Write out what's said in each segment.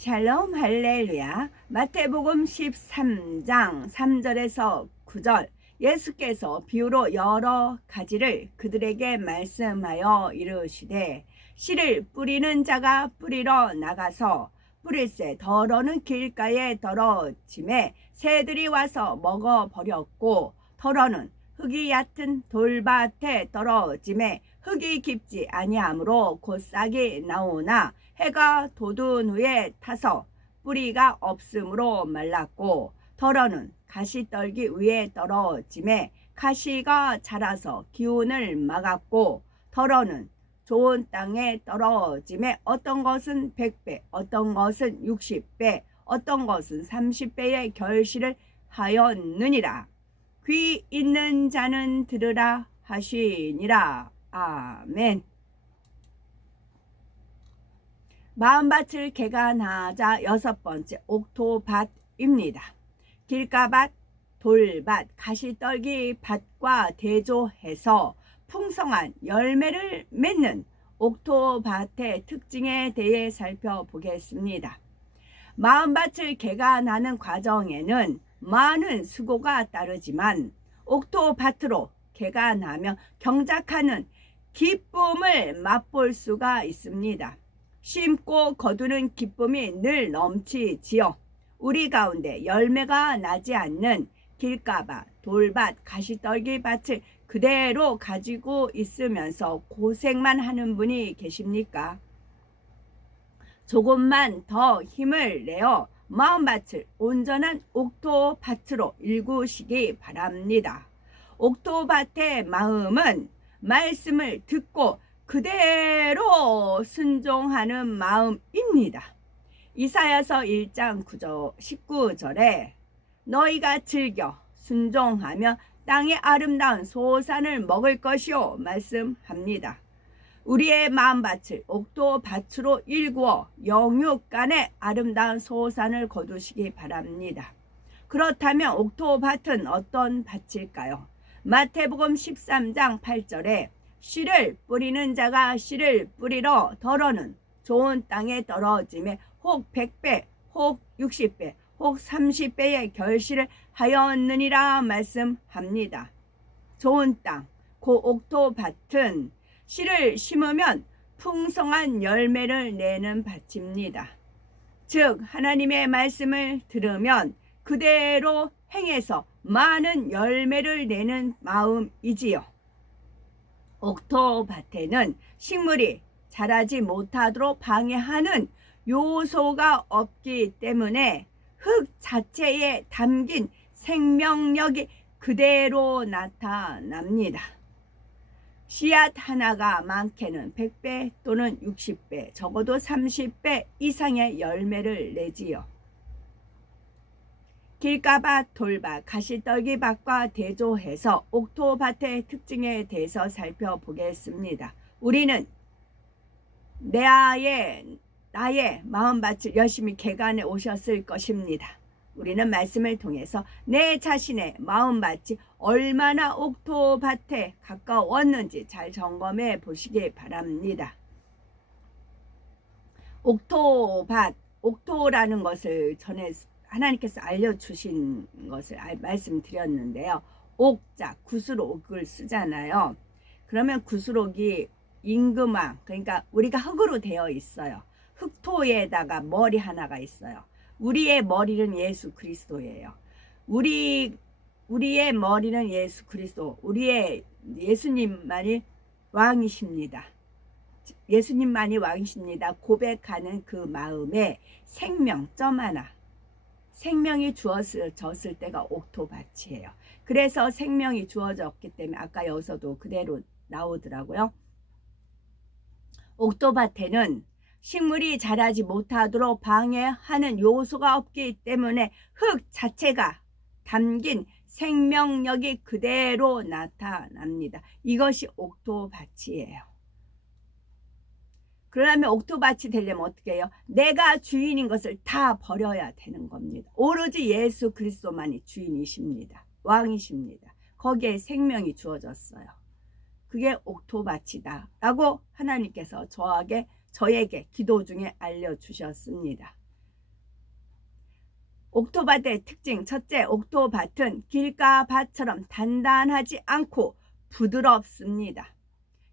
샬롬 할렐루야. 마태복음 13장 3절에서 9절, 예수께서 비유로 여러 가지를 그들에게 말씀하여 이르시되, 씨를 뿌리는 자가 뿌리러 나가서 뿌릴새 덜어는 길가에 떨어짐에 새들이 와서 먹어버렸고, 덜어는 흙이 얕은 돌밭에 떨어짐에 흙이 깊지 아니하므로 곧 싹이 나오나 해가 돋은 후에 타서 뿌리가 없으므로 말랐고, 덜어는 가시떨기 위에 떨어짐에 가시가 자라서 기운을 막았고, 덜어는 좋은 땅에 떨어짐에 어떤 것은 100배, 어떤 것은 60배, 어떤 것은 30배의 결실을 하였느니라. 귀 있는 자는 들으라 하시니라. 아멘. 마음밭을 개간하자 여섯 번째, 옥토밭입니다. 길가밭, 돌밭, 가시떨기 밭과 대조해서 풍성한 열매를 맺는 옥토밭의 특징에 대해 살펴보겠습니다. 마음밭을 개간하는 과정에는 많은 수고가 따르지만 옥토밭으로 개간하며 경작하는 기쁨을 맛볼 수가 있습니다. 심고 거두는 기쁨이 늘 넘치지요. 우리 가운데 열매가 나지 않는 길가밭, 돌밭, 가시떨기 밭을 그대로 가지고 있으면서 고생만 하는 분이 계십니까? 조금만 더 힘을 내어 마음밭을 온전한 옥토밭으로 일구시기 바랍니다. 옥토밭의 마음은 말씀을 듣고 그대로 순종하는 마음입니다. 이사야서 1장 19절에 너희가 즐겨 순종하며 땅의 아름다운 소산을 먹을 것이요 말씀합니다. 우리의 마음밭을 옥토밭으로 일구어 영육간의 아름다운 소산을 거두시기 바랍니다. 그렇다면 옥토밭은 어떤 밭일까요? 마태복음 13장 8절에 씨를 뿌리는 자가 씨를 뿌리러 덜어는 좋은 땅에 떨어짐에 혹 100배, 혹 60배, 혹 30배의 결실을 하였느니라 말씀합니다. 좋은 땅, 그 옥토밭은 씨를 심으면 풍성한 열매를 내는 밭입니다. 즉 하나님의 말씀을 들으면 그대로 행해서 많은 열매를 내는 마음이지요. 옥토밭에는 식물이 자라지 못하도록 방해하는 요소가 없기 때문에 흙 자체에 담긴 생명력이 그대로 나타납니다. 씨앗 하나가 많게는 100배 또는 60배, 적어도 30배 이상의 열매를 내지요. 길가밭, 돌밭, 가시떨기밭과 대조해서 옥토밭의 특징에 대해서 살펴보겠습니다. 우리는 나의 마음밭을 열심히 개간해 오셨을 것입니다. 우리는 말씀을 통해서 내 자신의 마음밭이 얼마나 옥토밭에 가까웠는지 잘 점검해 보시기 바랍니다. 옥토밭, 옥토라는 것을 전에 하나님께서 알려주신 것을 말씀드렸는데요. 옥자, 구슬옥을 쓰잖아요. 그러면 구슬옥이 임금왕, 그러니까 우리가 흙으로 되어 있어요. 흙토에다가 머리 하나가 있어요. 우리의 머리는 예수 그리스도예요. 우리의 머리는 예수 그리스도, 우리의 예수님만이 왕이십니다. 예수님만이 왕이십니다. 고백하는 그 마음에 생명점 하나, 생명이 주어졌을 때가 옥토밭이에요. 그래서 생명이 주어졌기 때문에 아까 여기서도 그대로 나오더라고요. 옥토밭에는 식물이 자라지 못하도록 방해하는 요소가 없기 때문에 흙 자체가 담긴 생명력이 그대로 나타납니다. 이것이 옥토밭이에요. 그러면 옥토밭이 되려면 어떻게 해요? 내가 주인인 것을 다 버려야 되는 겁니다. 오로지 예수 그리스도만이 주인이십니다. 왕이십니다. 거기에 생명이 주어졌어요. 그게 옥토밭이다 라고 하나님께서 저에게 기도 중에 알려주셨습니다. 옥토밭의 특징 첫째, 옥토밭은 길가밭처럼 단단하지 않고 부드럽습니다.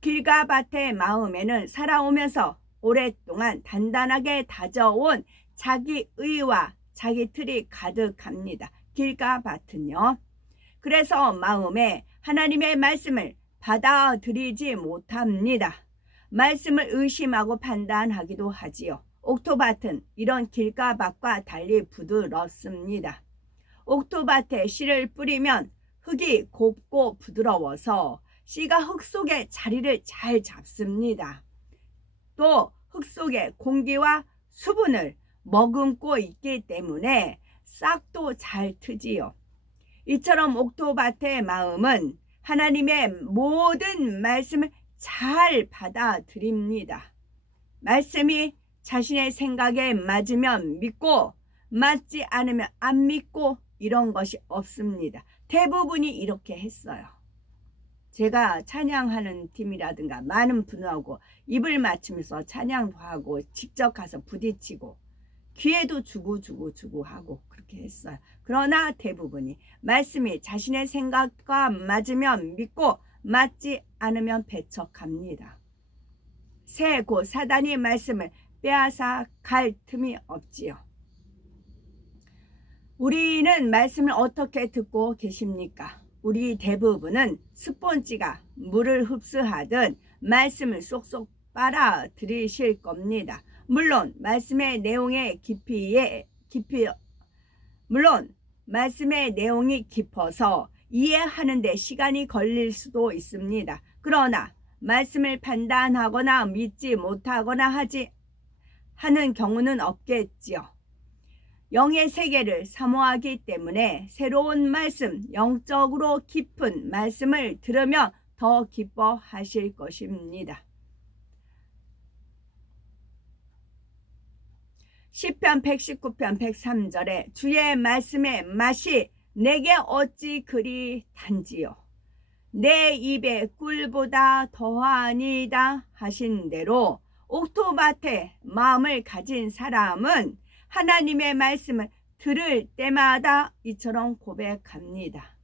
길가밭의 마음에는 살아오면서 오랫동안 단단하게 다져온 자기의와 자기 틀이 가득합니다. 길가밭은요. 그래서 마음에 하나님의 말씀을 받아들이지 못합니다. 말씀을 의심하고 판단하기도 하지요. 옥토밭은 이런 길가밭과 달리 부드럽습니다. 옥토밭에 씨를 뿌리면 흙이 곱고 부드러워서 씨가 흙 속에 자리를 잘 잡습니다. 또 흙 속에 공기와 수분을 머금고 있기 때문에 싹도 잘 트지요. 이처럼 옥토밭의 마음은 하나님의 모든 말씀을 잘 받아들입니다. 말씀이 자신의 생각에 맞으면 믿고 맞지 않으면 안 믿고 이런 것이 없습니다. 대부분이 이렇게 했어요. 제가 찬양하는 팀이라든가 많은 분하고 입을 맞추면서 찬양도 하고 직접 가서 부딪히고 귀에도 주고 하고 그렇게 했어요. 그러나 대부분이 말씀이 자신의 생각과 맞으면 믿고 맞지 않으면 배척합니다. 새 곧 사단이 말씀을 빼앗아 갈 틈이 없지요. 우리는 말씀을 어떻게 듣고 계십니까? 우리 대부분은 스폰지가 물을 흡수하듯 말씀을 쏙쏙 빨아들이실 겁니다. 물론 말씀의 내용이 깊어서 이해하는 데 시간이 걸릴 수도 있습니다. 그러나 말씀을 판단하거나 믿지 못하거나 하는 경우는 없겠지요. 영의 세계를 사모하기 때문에 새로운 말씀, 영적으로 깊은 말씀을 들으며 더 기뻐하실 것입니다. 시편 119편 103절에 주의 말씀의 맛이 내게 어찌 그리 단지요. 내 입에 꿀보다 더하니다 하신 대로 옥토밭에 마음을 가진 사람은 하나님의 말씀을 들을 때마다 이처럼 고백합니다.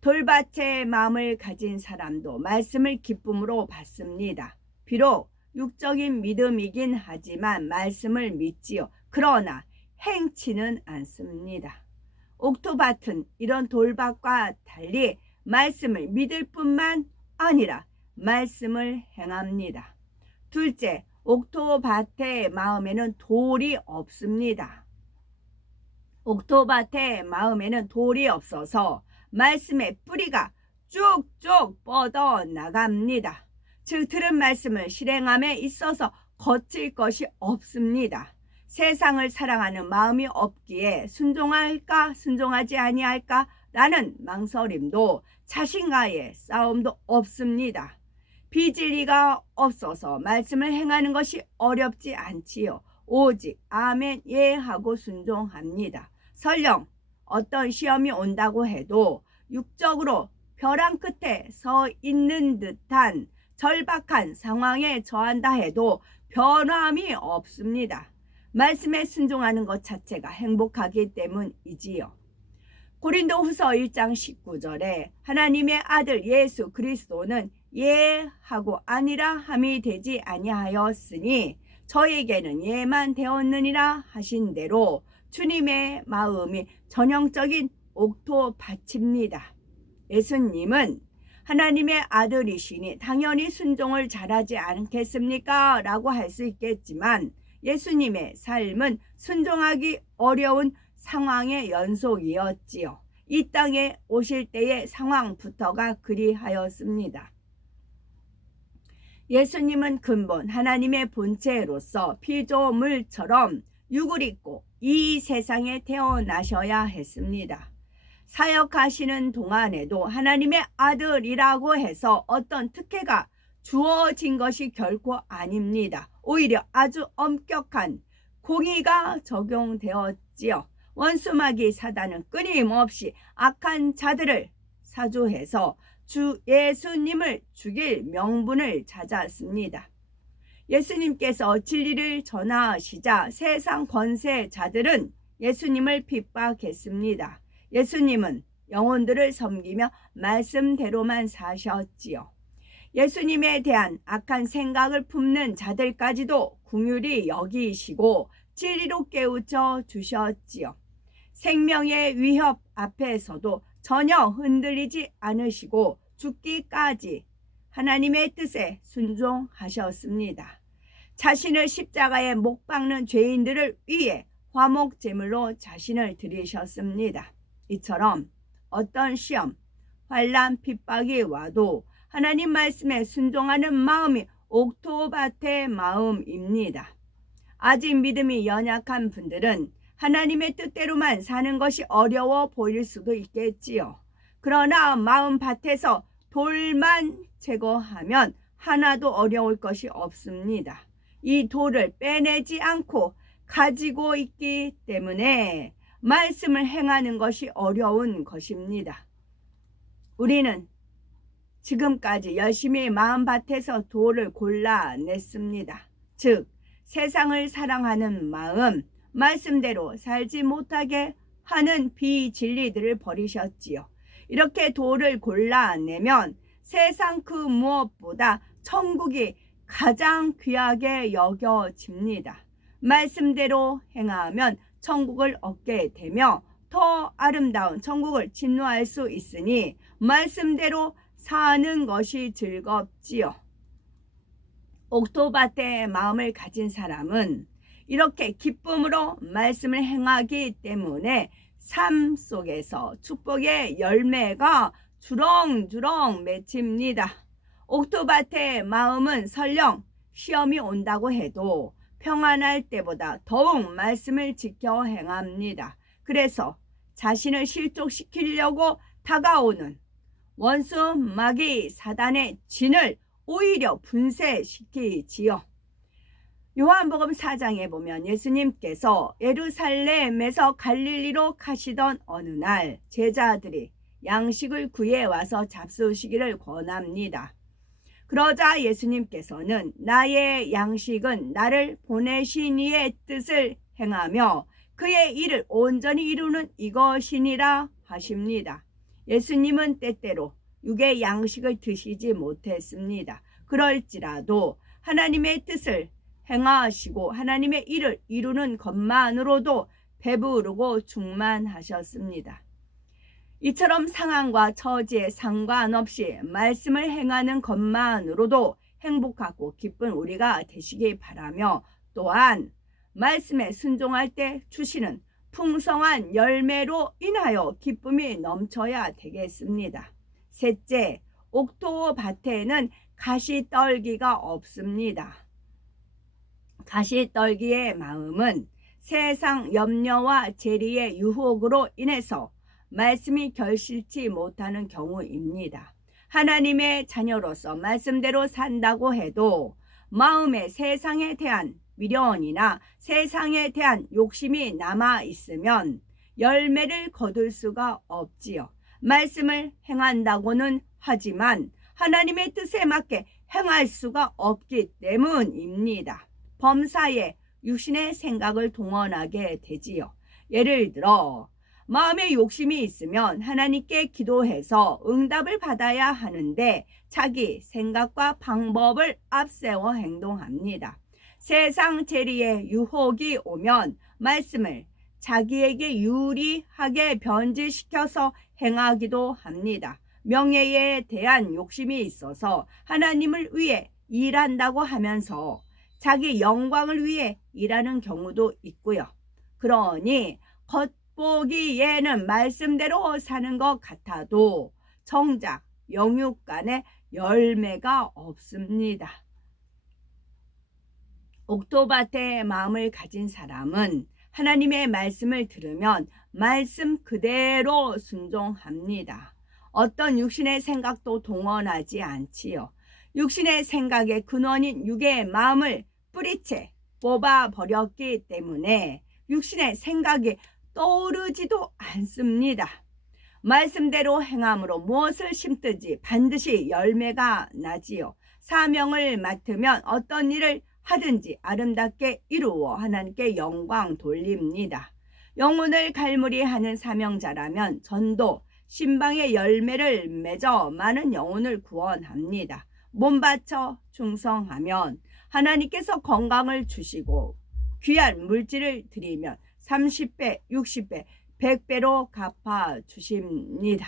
돌밭에 마음을 가진 사람도 말씀을 기쁨으로 받습니다. 비록 육적인 믿음이긴 하지만 말씀을 믿지요. 그러나 행치는 않습니다. 옥토밭은 이런 돌밭과 달리 말씀을 믿을 뿐만 아니라 말씀을 행합니다. 둘째, 옥토밭의 마음에는 돌이 없습니다. 옥토밭의 마음에는 돌이 없어서 말씀의 뿌리가 쭉쭉 뻗어 나갑니다. 즉 들은 말씀을 실행함에 있어서 거칠 것이 없습니다. 세상을 사랑하는 마음이 없기에 순종할까 순종하지 아니할까 라는 망설임도 자신과의 싸움도 없습니다. 비진리가 없어서 말씀을 행하는 것이 어렵지 않지요. 오직 아멘 예 하고 순종합니다. 설령 어떤 시험이 온다고 해도 육적으로 벼랑 끝에 서 있는 듯한 절박한 상황에 처한다 해도 변함이 없습니다. 말씀에 순종하는 것 자체가 행복하기 때문이지요. 고린도후서 1장 19절에 하나님의 아들 예수 그리스도는 예 하고 아니라 함이 되지 아니하였으니 저에게는 예만 되었느니라 하신 대로 주님의 마음이 전형적인 옥토밭입니다. 예수님은 하나님의 아들이시니 당연히 순종을 잘하지 않겠습니까? 라고 할 수 있겠지만 예수님의 삶은 순종하기 어려운 상황의 연속이었지요. 이 땅에 오실 때의 상황부터가 그리하였습니다. 예수님은 근본 하나님의 본체로서 피조물처럼 육을 입고 이 세상에 태어나셔야 했습니다. 사역하시는 동안에도 하나님의 아들이라고 해서 어떤 특혜가 주어진 것이 결코 아닙니다. 오히려 아주 엄격한 공의가 적용되었지요. 원수마귀 사단은 끊임없이 악한 자들을 사주해서 주 예수님을 죽일 명분을 찾았습니다. 예수님께서 진리를 전하시자 세상 권세자들은 예수님을 핍박했습니다. 예수님은 영혼들을 섬기며 말씀대로만 사셨지요. 예수님에 대한 악한 생각을 품는 자들까지도 긍휼히 여기시고 진리로 깨우쳐 주셨지요. 생명의 위협 앞에서도 전혀 흔들리지 않으시고 죽기까지 하나님의 뜻에 순종하셨습니다. 자신을 십자가에 못 박는 죄인들을 위해 화목제물로 자신을 드리셨습니다. 이처럼 어떤 시험, 환난, 핍박이 와도 하나님 말씀에 순종하는 마음이 옥토밭의 마음입니다. 아직 믿음이 연약한 분들은 하나님의 뜻대로만 사는 것이 어려워 보일 수도 있겠지요. 그러나 마음밭에서 돌만 제거하면 하나도 어려울 것이 없습니다. 이 돌을 빼내지 않고 가지고 있기 때문에 말씀을 행하는 것이 어려운 것입니다. 우리는 지금까지 열심히 마음밭에서 돌을 골라냈습니다. 즉 세상을 사랑하는 마음, 말씀대로 살지 못하게 하는 비진리들을 버리셨지요. 이렇게 돌을 골라내면 세상 그 무엇보다 천국이 가장 귀하게 여겨집니다. 말씀대로 행하면 천국을 얻게 되며 더 아름다운 천국을 진노할 수 있으니 말씀대로 사는 것이 즐겁지요. 옥토밭의 마음을 가진 사람은 이렇게 기쁨으로 말씀을 행하기 때문에 삶 속에서 축복의 열매가 주렁주렁 맺힙니다. 옥토밭의 마음은 설령 시험이 온다고 해도 평안할 때보다 더욱 말씀을 지켜 행합니다. 그래서 자신을 실족시키려고 다가오는 원수 마귀 사단의 진을 오히려 분쇄시키지요. 요한복음 4장에 보면 예수님께서 예루살렘에서 갈릴리로 가시던 어느 날 제자들이 양식을 구해 와서 잡수시기를 권합니다. 그러자 예수님께서는 나의 양식은 나를 보내신 이의 뜻을 행하며 그의 일을 온전히 이루는 이것이니라 하십니다. 예수님은 때때로 육의 양식을 드시지 못했습니다. 그럴지라도 하나님의 뜻을 행하시고 하나님의 일을 이루는 것만으로도 배부르고 충만하셨습니다. 이처럼 상황과 처지에 상관없이 말씀을 행하는 것만으로도 행복하고 기쁜 우리가 되시기 바라며 또한 말씀에 순종할 때 주시는 풍성한 열매로 인하여 기쁨이 넘쳐야 되겠습니다. 셋째, 옥토밭에는 가시떨기가 없습니다. 가시떨기의 마음은 세상 염려와 재리의 유혹으로 인해서 말씀이 결실치 못하는 경우입니다. 하나님의 자녀로서 말씀대로 산다고 해도 마음에 세상에 대한 미련이나 세상에 대한 욕심이 남아 있으면 열매를 거둘 수가 없지요. 말씀을 행한다고는 하지만 하나님의 뜻에 맞게 행할 수가 없기 때문입니다. 범사에 육신의 생각을 동원하게 되지요. 예를 들어 마음에 욕심이 있으면 하나님께 기도해서 응답을 받아야 하는데 자기 생각과 방법을 앞세워 행동합니다. 세상 재리의 유혹이 오면 말씀을 자기에게 유리하게 변질시켜서 행하기도 합니다. 명예에 대한 욕심이 있어서 하나님을 위해 일한다고 하면서 자기 영광을 위해 일하는 경우도 있고요. 그러니 겉보기에는 말씀대로 사는 것 같아도 정작 영육 간에 열매가 없습니다. 옥토밭의 마음을 가진 사람은 하나님의 말씀을 들으면 말씀 그대로 순종합니다. 어떤 육신의 생각도 동원하지 않지요. 육신의 생각의 근원인 육의 마음을 뿌리채 뽑아버렸기 때문에 육신의 생각이 떠오르지도 않습니다. 말씀대로 행함으로 무엇을 심든지 반드시 열매가 나지요. 사명을 맡으면 어떤 일을 하든지 아름답게 이루어 하나님께 영광 돌립니다. 영혼을 갈무리하는 사명자라면 전도, 신방의 열매를 맺어 많은 영혼을 구원합니다. 몸 바쳐 충성하면 하나님께서 건강을 주시고 귀한 물질을 드리면 30배, 60배, 100배로 갚아 주십니다.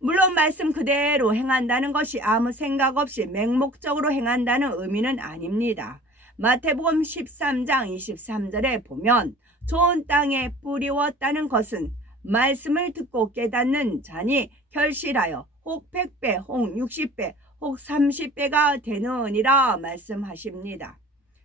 물론 말씀 그대로 행한다는 것이 아무 생각 없이 맹목적으로 행한다는 의미는 아닙니다. 마태복음 13장 23절에 보면 좋은 땅에 뿌리웠다는 것은 말씀을 듣고 깨닫는 자니 결실하여 혹 100배, 혹 60배, 혹 30배가 되느니라 말씀하십니다.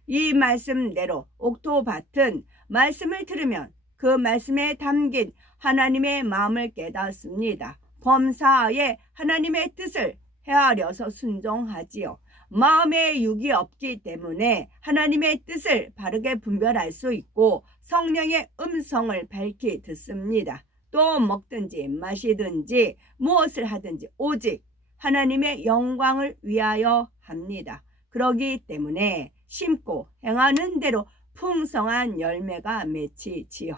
이 말씀대로 옥토밭은 말씀을 들으면 그 말씀에 담긴 하나님의 마음을 깨닫습니다. 범사에 하나님의 뜻을 헤아려서 순종하지요. 마음에 육이 없기 때문에 하나님의 뜻을 바르게 분별할 수 있고 성령의 음성을 밝히 듣습니다. 또 먹든지 마시든지 무엇을 하든지 오직 하나님의 영광을 위하여 합니다. 그러기 때문에 심고 행하는 대로 풍성한 열매가 맺히지요.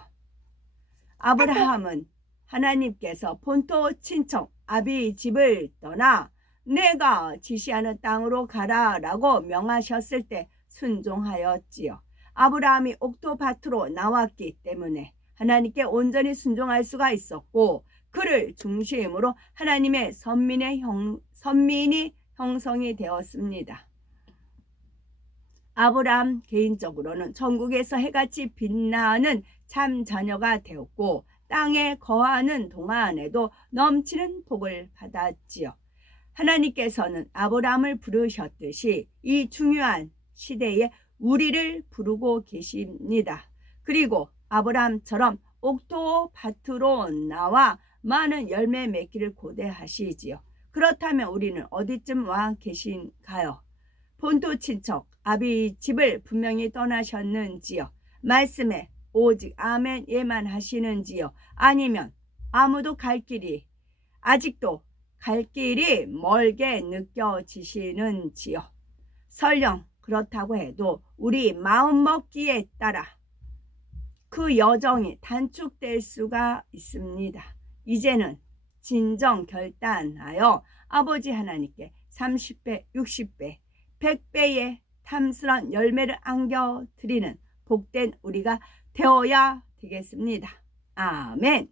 아브라함은 하나님께서 본토 친척 아비 집을 떠나 내가 지시하는 땅으로 가라라고 명하셨을 때 순종하였지요. 아브라함이 옥토밭으로 나왔기 때문에 하나님께 온전히 순종할 수가 있었고 그를 중심으로 하나님의 선민이 형성이 되었습니다. 아브라함 개인적으로는 천국에서 해같이 빛나는 참 자녀가 되었고 땅에 거하는 동안에도 넘치는 복을 받았지요. 하나님께서는 아브라함을 부르셨듯이 이 중요한 시대에 우리를 부르고 계십니다. 그리고 아브라함처럼 옥토밭으로 나와 많은 열매 맺기를 고대하시지요. 그렇다면 우리는 어디쯤 와 계신가요? 본토 친척 아비 집을 분명히 떠나셨는지요? 말씀에 오직 아멘 예만 하시는지요? 아니면 아무도 아직도 갈 길이 멀게 느껴지시는지요? 설령 그렇다고 해도 우리 마음먹기에 따라 그 여정이 단축될 수가 있습니다. 이제는 진정 결단하여 아버지 하나님께 30배, 60배, 100배의 탐스런 열매를 안겨드리는 복된 우리가 되어야 되겠습니다. 아멘.